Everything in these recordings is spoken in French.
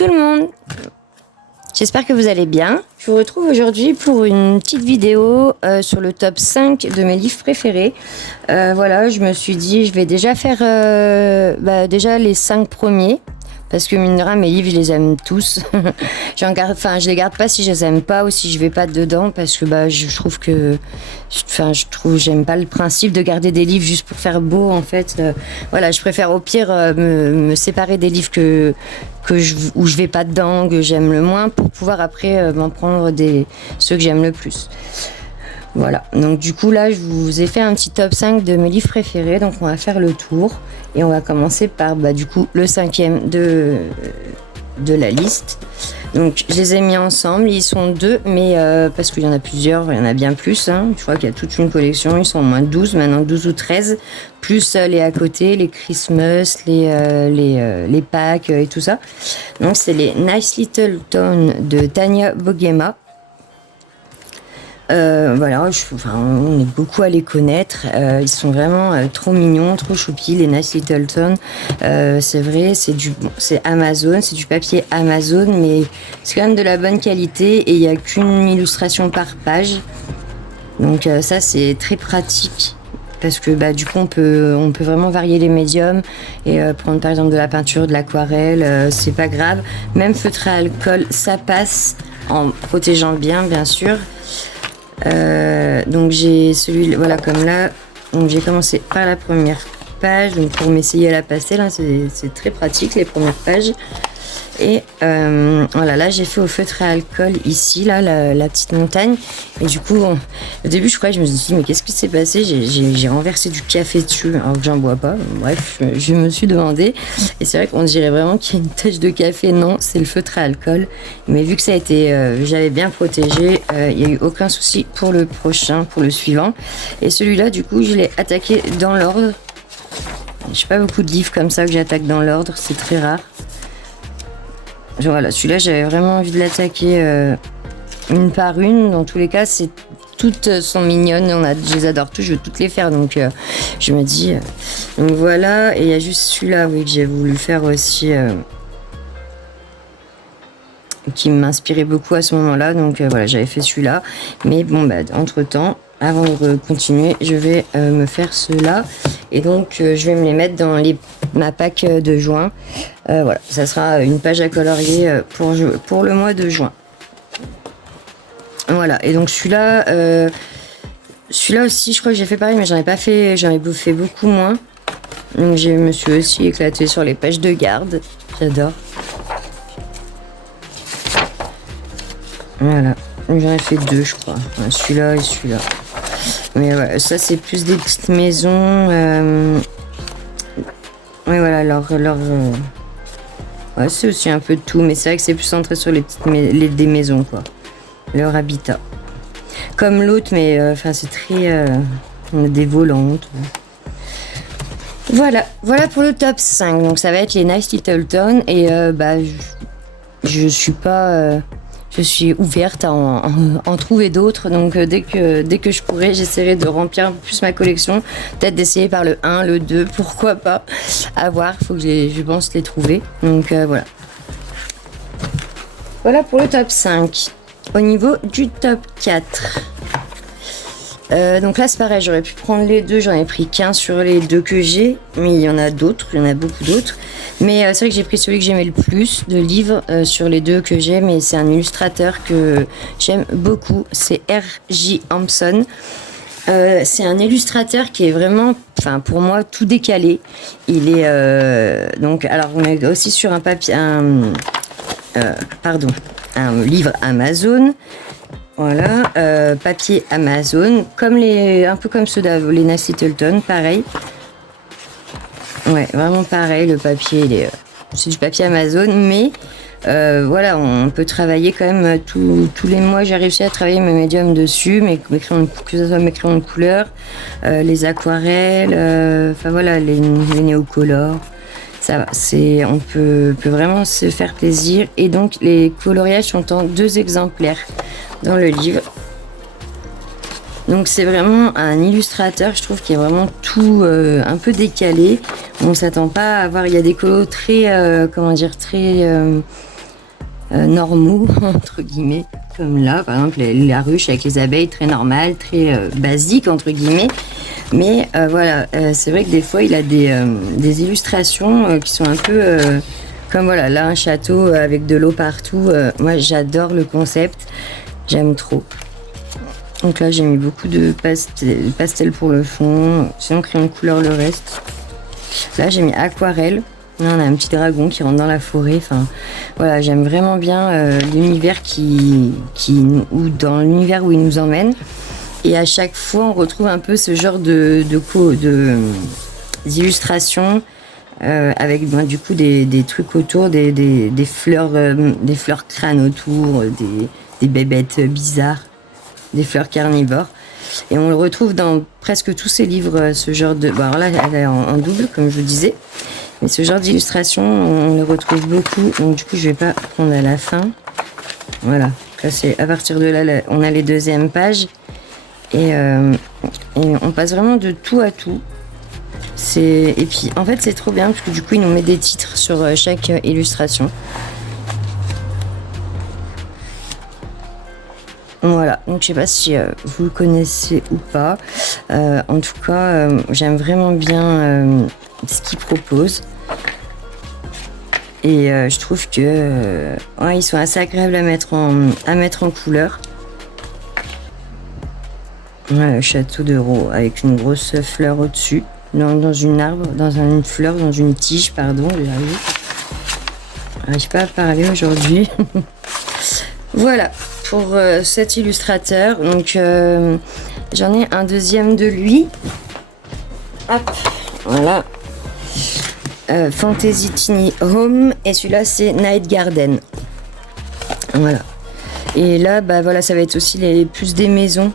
tout le monde, j'espère que vous allez bien. Je vous retrouve aujourd'hui pour une petite vidéo sur le top 5 de mes livres préférés. Voilà, je me suis dit je vais déjà faire déjà les 5 premiers. Parce que mine de rien, mes livres, je les aime tous. Je les garde pas si je les aime pas ou si je vais pas dedans, parce que j'aime pas le principe de garder des livres juste pour faire beau, en fait. Voilà, je préfère au pire me séparer des livres où je vais pas dedans, que j'aime le moins, pour pouvoir après m'en prendre ceux que j'aime le plus. Voilà, donc du coup là je vous ai fait un petit top 5 de mes livres préférés, donc on va faire le tour et on va commencer par du coup le 5e de la liste. Donc je les ai mis ensemble, ils sont 2 mais parce qu'il y en a plusieurs, il y en a bien plus, hein. Je crois qu'il y a toute une collection, ils sont au moins 12 maintenant, 12 ou 13, plus les à côté, les Christmas, les Pâques et tout ça. Donc c'est les Nice Little Town de Tanya Bogema. Voilà, on est beaucoup à les connaître. Ils sont vraiment trop mignons, trop choupis, les Nice Little Town. C'est vrai, c'est Amazon, c'est du papier Amazon, mais c'est quand même de la bonne qualité et il n'y a qu'une illustration par page. Donc ça, c'est très pratique. Parce que du coup on peut vraiment varier les médiums et prendre par exemple de la peinture, de l'aquarelle, c'est pas grave. Même feutre à alcool, ça passe en protégeant bien sûr. Donc j'ai celui, voilà, comme là, donc j'ai commencé par la première page, donc pour m'essayer à la pastel, hein, c'est très pratique les premières pages. Et voilà, là j'ai fait au feutre à alcool ici, là, la petite montagne. Et du coup, au début je me suis dit mais qu'est-ce qui s'est passé, j'ai renversé du café dessus alors que j'en bois pas. Bref, je me suis demandé. Et c'est vrai qu'on dirait vraiment qu'il y a une tache de café. Non, c'est le feutre à alcool. Mais vu que ça a été, j'avais bien protégé, il n'y a eu aucun souci pour le prochain, pour le suivant. Et celui-là, du coup, je l'ai attaqué dans l'ordre. J'ai pas beaucoup de livres comme ça que j'attaque dans l'ordre, c'est très rare. Voilà, celui-là, j'avais vraiment envie de l'attaquer une par une. Dans tous les cas, toutes sont mignonnes. Je les adore tous, je veux toutes les faire. Donc, je me dis... donc voilà, et il y a juste celui-là, oui, que j'ai voulu faire aussi... qui m'inspirait beaucoup à ce moment-là. Donc, voilà, j'avais fait celui-là. Mais bon, entre-temps, avant de continuer, je vais me faire ceux-là. Et donc, je vais me les mettre dans ma pack de juin. Voilà, ça sera une page à colorier pour le mois de juin. Voilà, et donc celui-là aussi, je crois que j'ai fait pareil, mais j'en ai fait beaucoup moins. Donc, je me suis aussi éclatée sur les pages de garde. J'adore. Voilà, j'en ai fait 2, je crois. Ouais, celui-là et celui-là. Mais voilà, ça c'est plus des petites maisons. Ouais, voilà, ouais, c'est aussi un peu de tout, mais c'est vrai que c'est plus centré sur des maisons, quoi. Leur habitat. Comme l'autre, mais c'est très des volantes. Voilà pour le top 5. Donc ça va être les Nice Little Town et je suis ouverte à en trouver d'autres, donc dès que je pourrai, j'essaierai de remplir un peu plus ma collection, peut-être d'essayer par le 1, le 2, pourquoi pas, à voir, faut que je pense les trouver, donc voilà. Voilà pour le top 5. Au niveau du top 4, donc là c'est pareil, j'aurais pu prendre les 2, j'en ai pris qu'un sur les 2 que j'ai, mais il y en a beaucoup d'autres. Mais c'est vrai que j'ai pris celui que j'aimais le plus de livres sur les 2 que j'ai, mais c'est un illustrateur que j'aime beaucoup, c'est R.J. Hampson. C'est un illustrateur qui est vraiment, pour moi, tout décalé. Il est alors on est aussi sur un livre Amazon. Voilà, papier Amazon, un peu comme ceux les Nice Little Town, pareil. Ouais, vraiment pareil, le papier, c'est du papier Amazon, mais voilà, on peut travailler quand même tous les mois. J'ai réussi à travailler mes médiums dessus, que ce soit mes crayons de couleur, les aquarelles, voilà, les néocolores. Ça va, on peut vraiment se faire plaisir. Et donc, les coloriages sont en 2 exemplaires dans le livre. Donc c'est vraiment un illustrateur, je trouve, qui est vraiment tout un peu décalé. On s'attend pas à voir, il y a des colos très, normaux, entre guillemets, comme là, par exemple, la ruche avec les abeilles, très normale, très basique, entre guillemets. Mais voilà, c'est vrai que des fois, il a des illustrations qui sont un peu... comme voilà, là, un château avec de l'eau partout. Moi, j'adore le concept. J'aime trop. Donc là, j'ai mis beaucoup de pastel pour le fond. Sinon, crayon de couleur le reste. Là, j'ai mis aquarelle. Là, on a un petit dragon qui rentre dans la forêt. Enfin, voilà, j'aime vraiment bien l'univers ou dans l'univers où il nous emmène. Et à chaque fois, on retrouve un peu ce genre d'illustrations avec du coup des trucs autour, des fleurs crânes autour, des bébêtes bizarres, des fleurs carnivores. Et on le retrouve dans presque tous ces livres, ce genre de... Bon, alors là, elle est en double, comme je vous disais. Mais ce genre d'illustration, on le retrouve beaucoup. Donc du coup, je vais pas prendre à la fin. Voilà. Là, c'est à partir de là, on a les deuxièmes pages. Et on passe vraiment de tout à tout. Et puis, en fait, c'est trop bien, parce que du coup, il nous met des titres sur chaque illustration. Voilà, donc je sais pas si vous le connaissez ou pas. En tout cas, j'aime vraiment bien ce qu'il propose. Et je trouve que ils sont assez agréables à mettre en couleur. Ouais, le château de Roe avec une grosse fleur au-dessus, dans une fleur, dans une tige, pardon, j'arrive pas à parler aujourd'hui. Voilà pour cet illustrateur. Donc j'en ai un deuxième de lui. Hop, voilà. Fantasy Tiny Home, et celui-là c'est Night Garden. Voilà. Et là, bah voilà, ça va être aussi plus des maisons.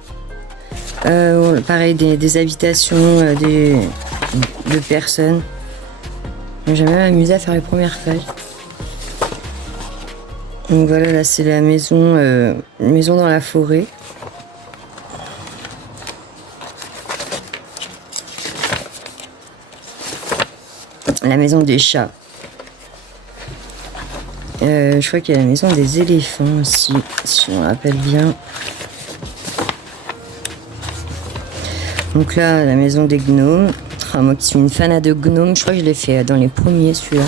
Pareil, des habitations, de personnes. J'ai même amusé à faire les premières pages. Donc voilà, là c'est la maison dans la forêt. La maison des chats. Je crois qu'il y a la maison des éléphants aussi, si je me rappelle bien. Donc là, la maison des gnomes. Moi qui suis une fan de gnomes, je crois que je l'ai fait dans les premiers, celui-là.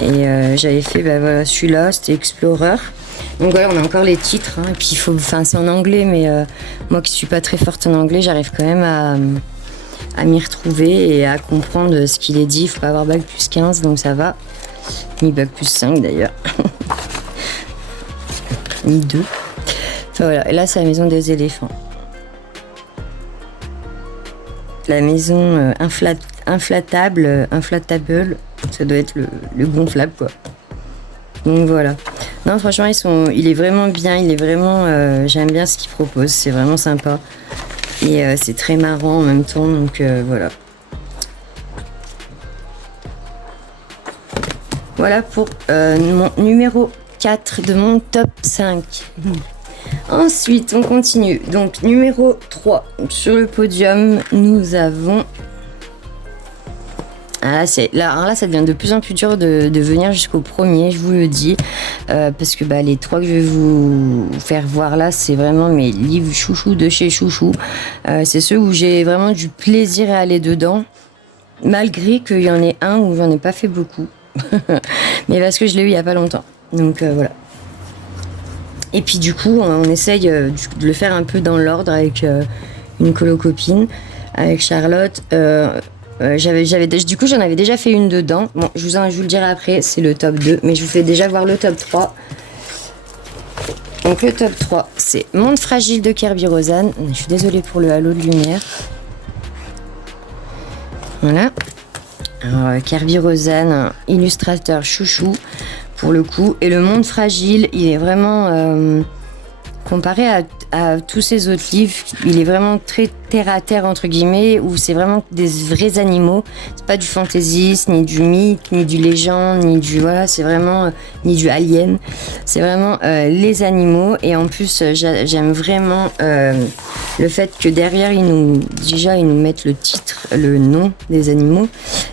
Et j'avais fait, voilà, celui-là, c'était Explorer. Donc voilà, on a encore les titres. Et puis c'est en anglais, mais moi qui suis pas très forte en anglais, j'arrive quand même à m'y retrouver et à comprendre ce qu'il est dit. Il faut pas avoir bac plus 15, donc ça va. Ni bac plus 5 d'ailleurs. Ni 2. Enfin, voilà. Et là, c'est la maison des éléphants. La maison inflatable, ça doit être le gonflable, quoi. Donc voilà. Non, franchement, il est vraiment bien, j'aime bien ce qu'il propose, c'est vraiment sympa. Et c'est très marrant en même temps, donc voilà. Voilà pour mon numéro 4 de mon top 5. Ensuite, on continue. Donc, numéro 3. Sur le podium, nous avons... Alors là, ça devient de plus en plus dur de venir jusqu'au premier, je vous le dis. Parce que les 3 que je vais vous faire voir là, c'est vraiment mes livres chouchous de chez Chouchou. C'est ceux où j'ai vraiment du plaisir à aller dedans. Malgré qu'il y en ait un où j'en ai pas fait beaucoup. Mais parce que je l'ai eu il y a pas longtemps. Donc voilà. Et puis du coup, on essaye de le faire un peu dans l'ordre avec une colo-copine, avec Charlotte. Du coup, j'en avais déjà fait une dedans. Bon, je vous le dirai après, c'est le top 2, mais je vous fais déjà voir le top 3. Donc le top 3, c'est Monde fragile de Kerby Rosanes. Je suis désolée pour le halo de lumière. Voilà. Alors, Kerby Rosanes, illustrateur chouchou. Pour le coup, et le Monde fragile, il est vraiment comparé à tous ces autres livres, il est vraiment très terre à terre entre guillemets, où c'est vraiment des vrais animaux. C'est pas du fantaisiste, ni du mythe, ni du légende, ni du voilà, c'est vraiment ni du alien. C'est vraiment les animaux. Et en plus, j'aime vraiment le fait que derrière ils nous mettent le titre, le nom des animaux.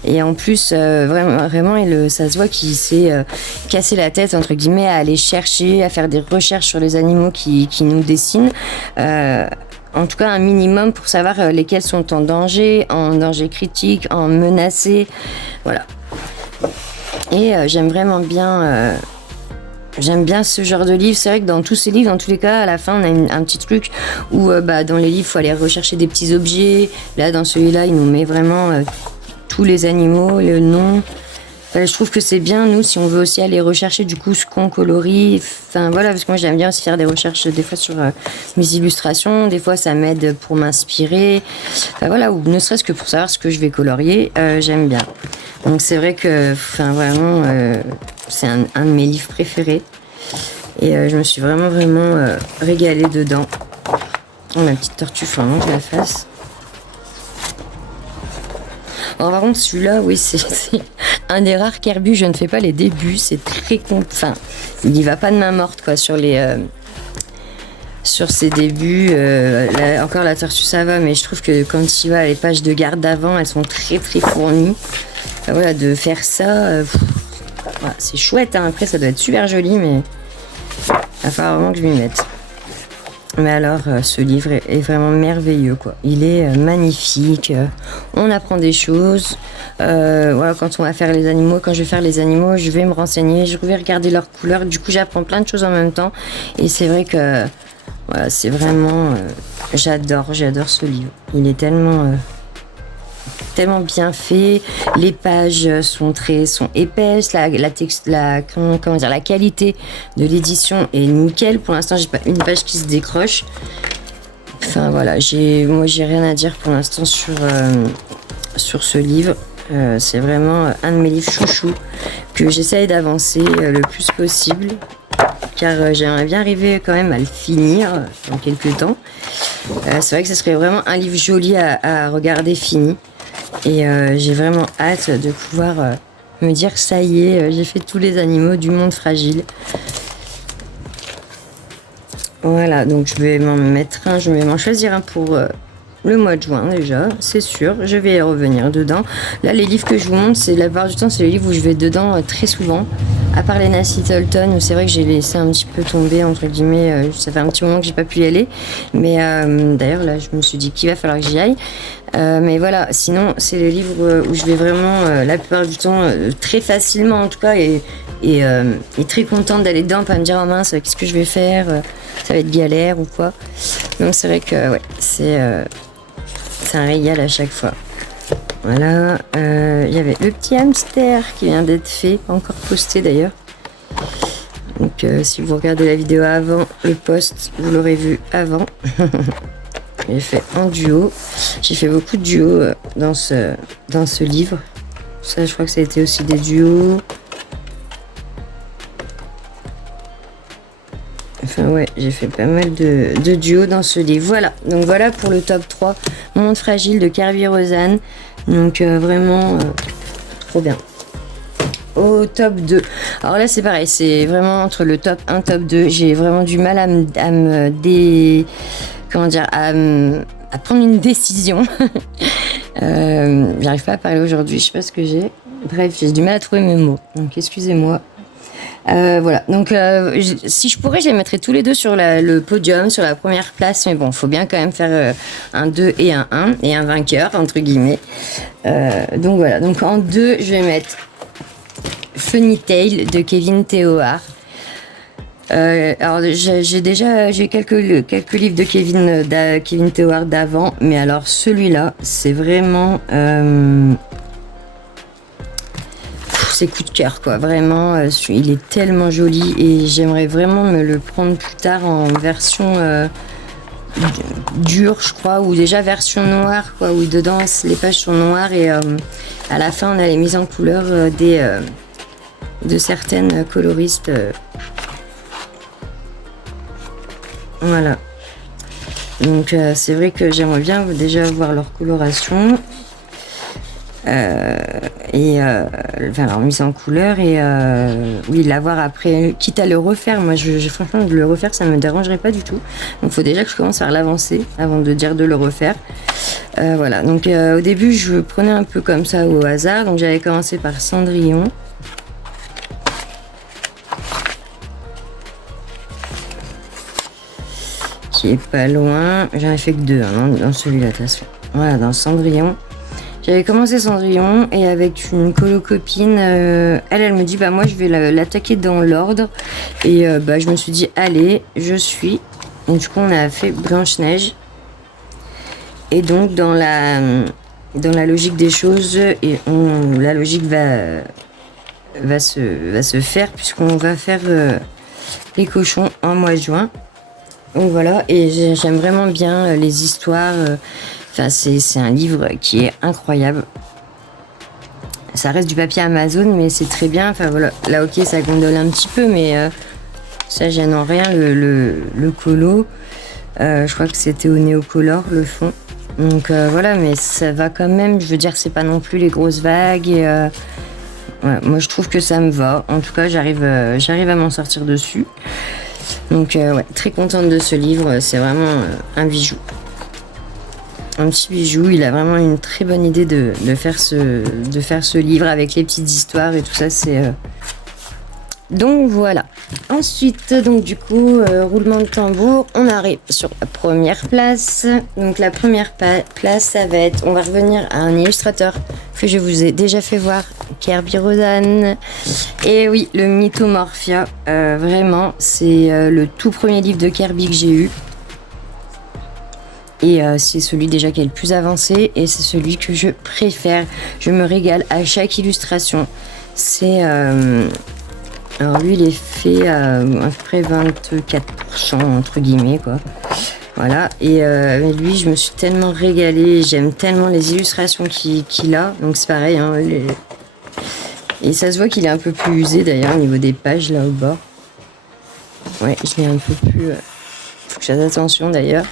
Et en plus, vraiment, ça se voit qu'il s'est cassé la tête entre guillemets à aller chercher, à faire des recherches sur les animaux qui nous dessinent. En tout cas, un minimum pour savoir lesquels sont en danger critique, en menacé. Voilà. Et j'aime vraiment bien. J'aime bien ce genre de livre. C'est vrai que dans tous ces livres, dans tous les cas, à la fin, on a un petit truc où dans les livres, il faut aller rechercher des petits objets. Là, dans celui-là, il nous met vraiment tous les animaux, le nom. Je trouve que c'est bien, nous, si on veut aussi aller rechercher du coup ce qu'on colorie. Enfin voilà, parce que moi j'aime bien aussi faire des recherches des fois sur mes illustrations. Des fois ça m'aide pour m'inspirer. Enfin voilà, ou ne serait-ce que pour savoir ce que je vais colorier, j'aime bien. Donc c'est vrai que, enfin vraiment, c'est un de mes livres préférés. Et je me suis vraiment régalée dedans. Oh, ma petite tortue, faut vraiment que je la fasse. Alors, par contre, celui-là, oui, c'est un des rares Kirby, je ne fais pas les débuts, c'est très enfin, il n'y va pas de main morte, quoi, sur ses débuts. Encore la tortue, ça va, mais je trouve que quand il va, les pages de garde d'avant, elles sont très, très fournies. Enfin, voilà, de faire ça, voilà, c'est chouette, hein. Après, ça doit être super joli, mais il va falloir vraiment que je m'y mette. Mais alors, ce livre est vraiment merveilleux, quoi. Il est magnifique. On apprend des choses. Voilà, quand on va faire les animaux, quand je vais faire les animaux, je vais me renseigner, je vais regarder leurs couleurs. Du coup, j'apprends plein de choses en même temps. Et c'est vrai que, voilà, c'est vraiment, j'adore ce livre. Il est tellement bien fait, les pages sont épaisses, la qualité de l'édition est nickel. Pour l'instant, j'ai pas une page qui se décroche. Enfin voilà, j'ai rien à dire pour l'instant sur ce livre. C'est vraiment un de mes livres chouchous que j'essaye d'avancer le plus possible, car j'aimerais bien arriver quand même à le finir dans quelques temps. C'est vrai que ce serait vraiment un livre joli à regarder fini. Et j'ai vraiment hâte de pouvoir me dire ça y est, j'ai fait tous les animaux du monde fragile. Voilà, donc je vais m'en choisir un pour le mois de juin déjà, c'est sûr. Je vais revenir dedans. Là, les livres que je vous montre, la plupart du temps, c'est les livres où je vais dedans très souvent. À part les Lena Littleton, où c'est vrai que j'ai laissé un petit peu tomber, entre guillemets, ça fait un petit moment que j'ai pas pu y aller. Mais d'ailleurs, là, je me suis dit qu'il va falloir que j'y aille. Mais voilà, sinon, c'est les livres où je vais vraiment, la plupart du temps, très facilement en tout cas, et très contente d'aller dedans, pas me dire, oh mince, qu'est-ce que je vais faire, ça va être galère ou quoi. Donc c'est vrai que, ouais, c'est un régal à chaque fois. Voilà, il y avait le petit hamster qui vient d'être fait, pas encore posté d'ailleurs. Donc si vous regardez la vidéo avant le post, vous l'aurez vu avant. J'ai fait en duo. J'ai fait beaucoup de duos dans ce livre. Ça, je crois que ça a été aussi des duos. Enfin ouais, j'ai fait pas mal de duos dans ce livre. Voilà, donc voilà pour le top 3. Monde fragile de Kerby Rosanes. Donc vraiment trop bien. Au top 2. Alors là c'est pareil, c'est vraiment entre le top 1 top 2. J'ai vraiment du mal à prendre une décision. J'arrive pas à parler aujourd'hui, je sais pas ce que j'ai. Bref, j'ai du mal à trouver mes mots, donc excusez-moi. Voilà, donc si je pourrais, je les mettrais tous les deux sur le podium, sur la première place, mais bon, faut bien quand même faire un 2 et un 1, et un vainqueur, entre guillemets. Donc voilà, donc en 2, je vais mettre Funny Tale de Kevin Théohard. Alors j'ai quelques livres de Kevin Théohard d'avant, mais alors celui-là, c'est vraiment c'est coup de cœur, quoi. Vraiment, il est tellement joli et j'aimerais vraiment me le prendre plus tard en version dure, je crois, ou déjà version noire, quoi, où dedans les pages sont noires et à la fin on a les mises en couleur de certaines coloristes. Voilà. Donc c'est vrai que j'aimerais bien déjà voir leur coloration et enfin, leur mise en couleur et oui, l'avoir après, quitte à le refaire. Moi franchement de le refaire ça me dérangerait pas du tout, donc il faut déjà que je commence à l'avancer avant de dire de le refaire. Voilà, donc au début je prenais un peu comme ça au hasard, donc j'avais commencé par Cendrillon. Qui est pas loin, j'en ai fait que 2 hein, dans celui-là de toute façon. Voilà, dans Cendrillon. J'avais commencé Cendrillon et avec une colo-copine, elle me dit bah moi je vais l'attaquer dans l'ordre et bah je me suis dit allez, je suis. Donc du coup on a fait Blanche-Neige et donc dans la logique des choses et la logique va se faire puisqu'on va faire les cochons en mois de juin. Donc voilà, et j'aime vraiment bien les histoires. Enfin, c'est un livre qui est incroyable. Ça reste du papier Amazon, mais c'est très bien. Enfin voilà, là ok, ça gondole un petit peu, mais ça gêne en rien le colo. Je crois que c'était au Néocolor le fond. Donc voilà, mais ça va quand même. Je veux dire, c'est pas non plus les grosses vagues. Et, ouais, moi, je trouve que ça me va. En tout cas, j'arrive à m'en sortir dessus. Donc ouais, très contente de ce livre. C'est vraiment un bijou. Un petit bijou, il a vraiment une très bonne idée de faire ce livre avec les petites histoires et tout ça, donc voilà. Ensuite, donc du coup, roulement de tambour, on arrive sur la première place. Donc la première place, ça va être, on va revenir à un illustrateur que je vous ai déjà fait voir, Kerby Rodan. Et oui, le Mythomorphia, vraiment, c'est le tout premier livre de Kerby que j'ai eu. Et c'est celui déjà qui est le plus avancé et c'est celui que je préfère. Je me régale à chaque illustration. C'est... alors lui, il est fait à peu près 24% entre guillemets, quoi. Voilà. Et lui, je me suis tellement régalée. J'aime tellement les illustrations qu'il a. Donc c'est pareil. Hein, et ça se voit qu'il est un peu plus usé d'ailleurs au niveau des pages là au bord. Ouais, je l'ai un peu plus... faut que je fasse attention d'ailleurs.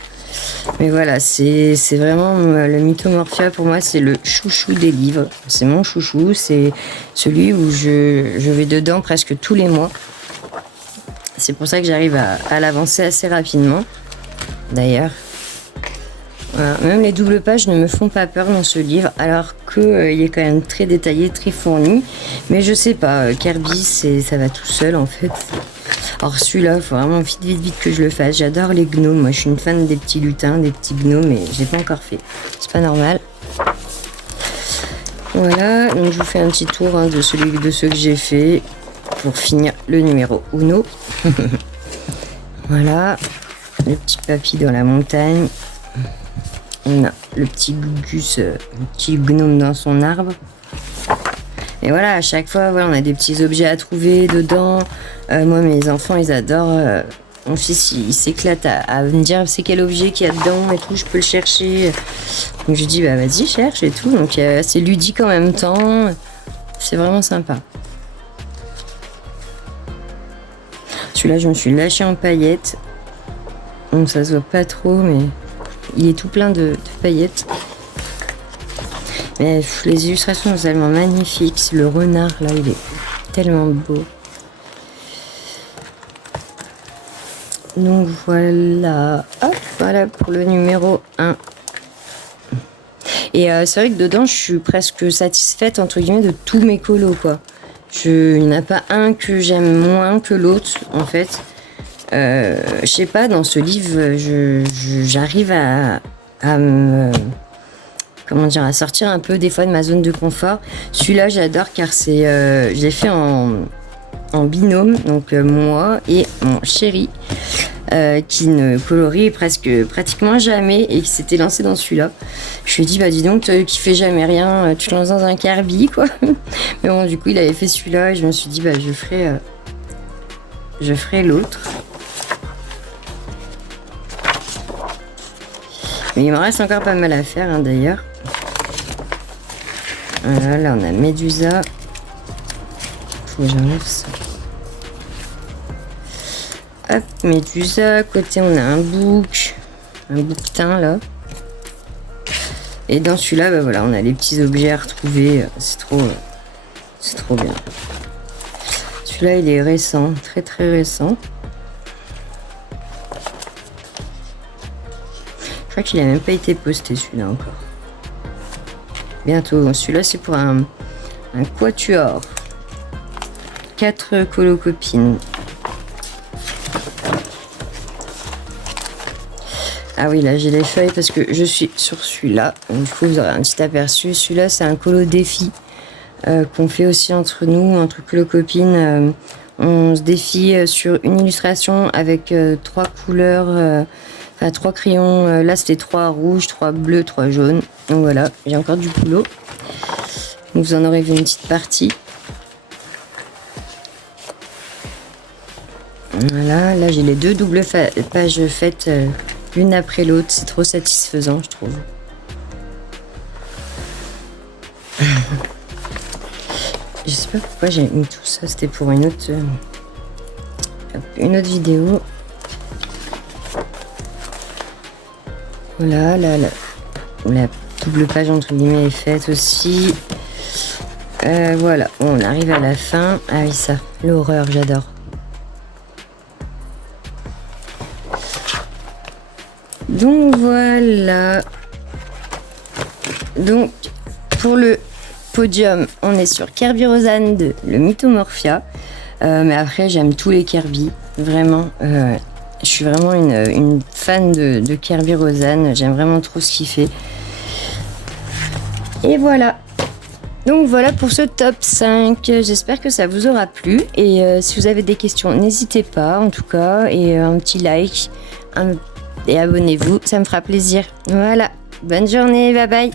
Mais voilà, c'est vraiment le Mythomorphia pour moi, c'est le chouchou des livres. C'est mon chouchou, c'est celui où je vais dedans presque tous les mois. C'est pour ça que j'arrive à l'avancer assez rapidement. D'ailleurs, voilà. Même les doubles pages ne me font pas peur dans ce livre, alors qu'il est quand même très détaillé, très fourni. Mais je sais pas, Kerby, ça va tout seul en fait. Alors celui-là, il faut vraiment vite que je le fasse. J'adore les gnomes. Moi, je suis une fan des petits lutins, des petits gnomes, mais j'ai pas encore fait. C'est pas normal. Voilà, donc je vous fais un petit tour hein, de ceux que j'ai fait pour finir le numéro Uno. Voilà, le petit papy dans la montagne. On a le petit Gugus, le petit gnome dans son arbre. Et voilà, à chaque fois, voilà, on a des petits objets à trouver dedans. Moi, mes enfants, ils adorent. Mon fils, il s'éclate à me dire c'est quel objet qu'il y a dedans et tout, je peux le chercher. Donc je dis, bah vas-y, cherche et tout. Donc c'est ludique en même temps. C'est vraiment sympa. Celui-là, je me suis lâchée en paillettes. Donc ça se voit pas trop, mais il est tout plein de paillettes. Mais les illustrations sont tellement magnifiques. Le renard, là, il est tellement beau. Donc voilà. Hop, voilà pour le numéro 1. Et c'est vrai que dedans, je suis presque satisfaite, entre guillemets, de tous mes colos, quoi. Il n'y en a pas un que j'aime moins que l'autre, en fait. Je sais pas, dans ce livre, j'arrive à me... Comment dire, à sortir un peu des fois de ma zone de confort. Celui-là, j'adore car je l'ai fait en binôme, donc moi et mon chéri, qui ne colorie pratiquement jamais et qui s'était lancé dans celui-là. Je lui ai dit, bah dis donc, qui fait jamais rien, tu te lances dans un Kerby, quoi. Mais bon, du coup, il avait fait celui-là et je me suis dit, bah je ferai l'autre. Mais il me reste encore pas mal à faire, hein, d'ailleurs. Voilà, là on a Médusa. Faut que j'enlève ça. Hop, Médusa. À côté on a un bouc. un bouquetin là. Et dans celui-là, bah voilà, on a les petits objets à retrouver. C'est trop bien. Celui-là, il est récent, très très récent. Je crois qu'il a même pas été posté celui-là encore. Bientôt. Celui-là, c'est pour un quatuor. 4 colocopines. Ah oui, là j'ai les feuilles parce que je suis sur celui-là. Du coup, vous aurez un petit aperçu. Celui-là, c'est un colo défi qu'on fait aussi entre nous, entre colocopines. On se défie sur une illustration avec 3 couleurs, 3 crayons. Là, c'était 3 rouges, 3 bleus, 3 jaunes. Donc voilà, j'ai encore du boulot. Donc, vous en aurez vu une petite partie. Voilà, là j'ai les 2 doubles pages faites l'une après l'autre. C'est trop satisfaisant, je trouve. Je sais pas pourquoi j'ai mis tout ça. C'était pour une autre vidéo. Voilà, la double page entre guillemets est faite aussi. Voilà, bon, on arrive à la fin. Ah oui, ça, l'horreur, j'adore. Donc voilà. Donc pour le podium, on est sur Kerberosan de le Mythomorphia. Mais après, j'aime tous les Kirby. Vraiment, je suis vraiment une fan de Kerberosan. J'aime vraiment trop ce qu'il fait. Et voilà. Donc voilà pour ce top 5. J'espère que ça vous aura plu. Et si vous avez des questions, n'hésitez pas en tout cas. Et un petit like. Et abonnez-vous, ça me fera plaisir. Voilà, bonne journée, bye bye.